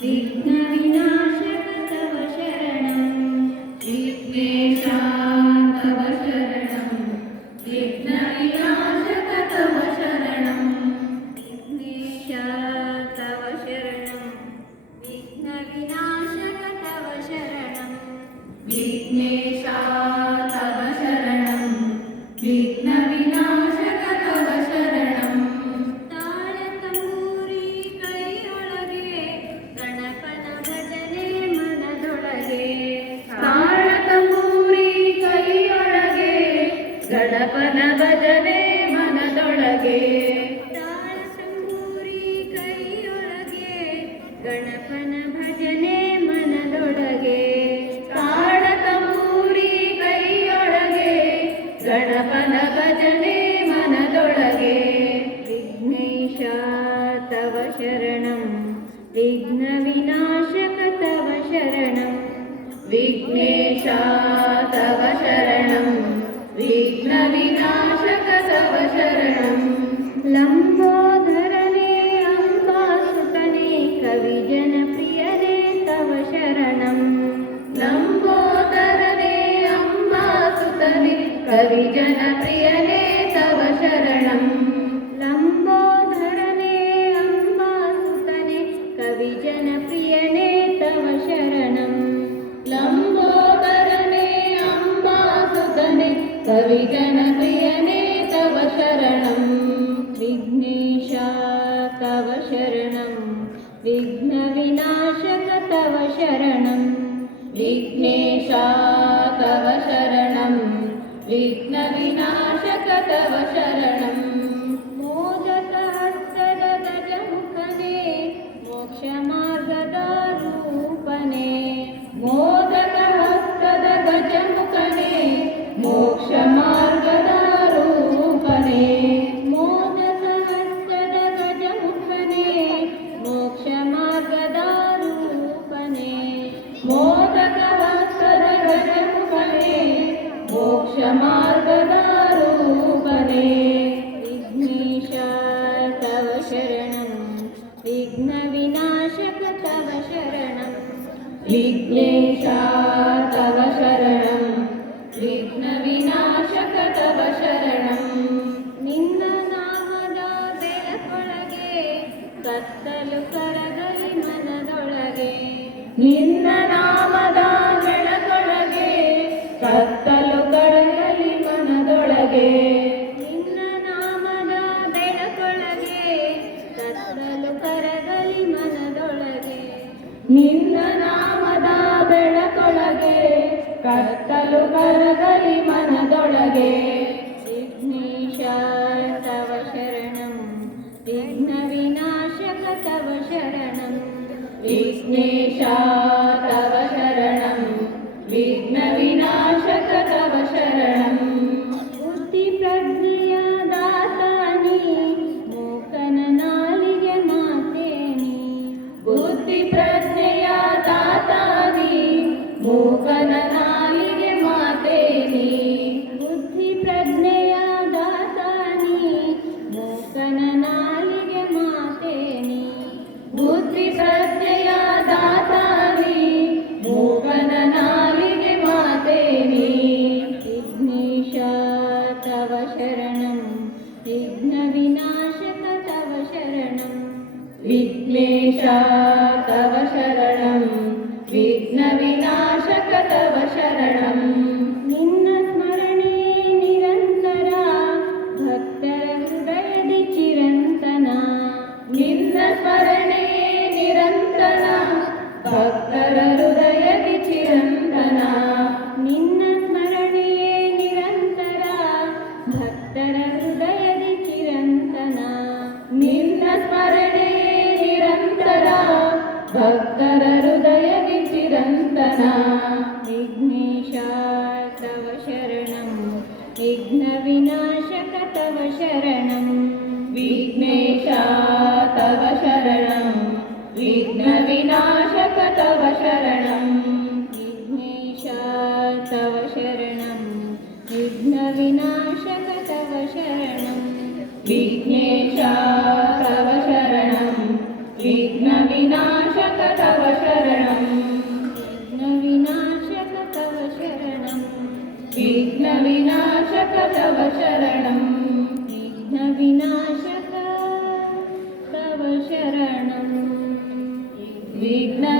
विघ्नविनाशक तव शरणं विघ्नेशा तव शरणं तव विघ्नेश तव शरणं विघ्नविनाशक तव शरणं लम्बोदरने अम्बासुतने कविजनप्रियने तव शरणं लम्बोदरने अम्बासुतने कविजनप्रियने विघ्नेश तव शरणं। विघ्नविनाशक तव शरणं। विघ्नेशा तव शरणं। विघ्नविनाशक तव शरणं विघ्नेशा तव शरणं विघ्नविनाशक तव शरणं ನಿನ್ನ ನಾಮದ ಬೆಳಕೊಳಗೆ ಕತ್ತಲು ಕರಗಲಿ ಮನದೊಳಗೆ ನಿನ್ನ ನಾಮದ ಬೆಳಕೊಳಗೆ ಕತ್ತಲು ಕಳೆಯಲಿ ಮನದೊಳಗೆ ಕತ್ತಲು ಕರಗಲಿ ಮನದೊಳಗೆ. ವಿಘ್ನೇಶ ತವ ಶರಣಂ, ವಿಘ್ನ ವಿನಾಶಕ ತವ ಶರಣಂ. ವಿಘ್ನೇಶ ತವ ಶರಣಂ, ವಿಘ್ನ ವಿನಾಶಕ ತವ ಶರಣಂ. ಬುದ್ಧಿ ಪ್ರಜ್ಞೆಯ ದಾತಾನಿ, ಮೂಕನ ನಾಲಿಗೆ ಮಾತೇನಿ. ಬುದ್ಧಿ ಪ್ರಜ್ಞೆಯ ದಾತಾನಿ, ಮೂಕನ शरणं विघ्नविनाशक तव शरणं विघ्नेशा तव शरणं ಹೃದಯದಿ ಚಿರಂತನ ನಿನ್ನ ಸ್ಮರಣೆ ನಿರಂತರ ಭಕ್ತರ ಹೃದಯದಿ ಚಿರಂತನ ವಿಘ್ನೇಶ ತವ ಶರಣಂ ವಿಘ್ನ ವಿನಾಶಕ ತವ ಶರಣಂ विघ्नेशा तव शरणं विघ्नविनाशक तव शरणं विघ्नविनाशक तव शरणं विघ्नविनाशक तव शरणं विघ्नविनाशक तव शरणं विघ्न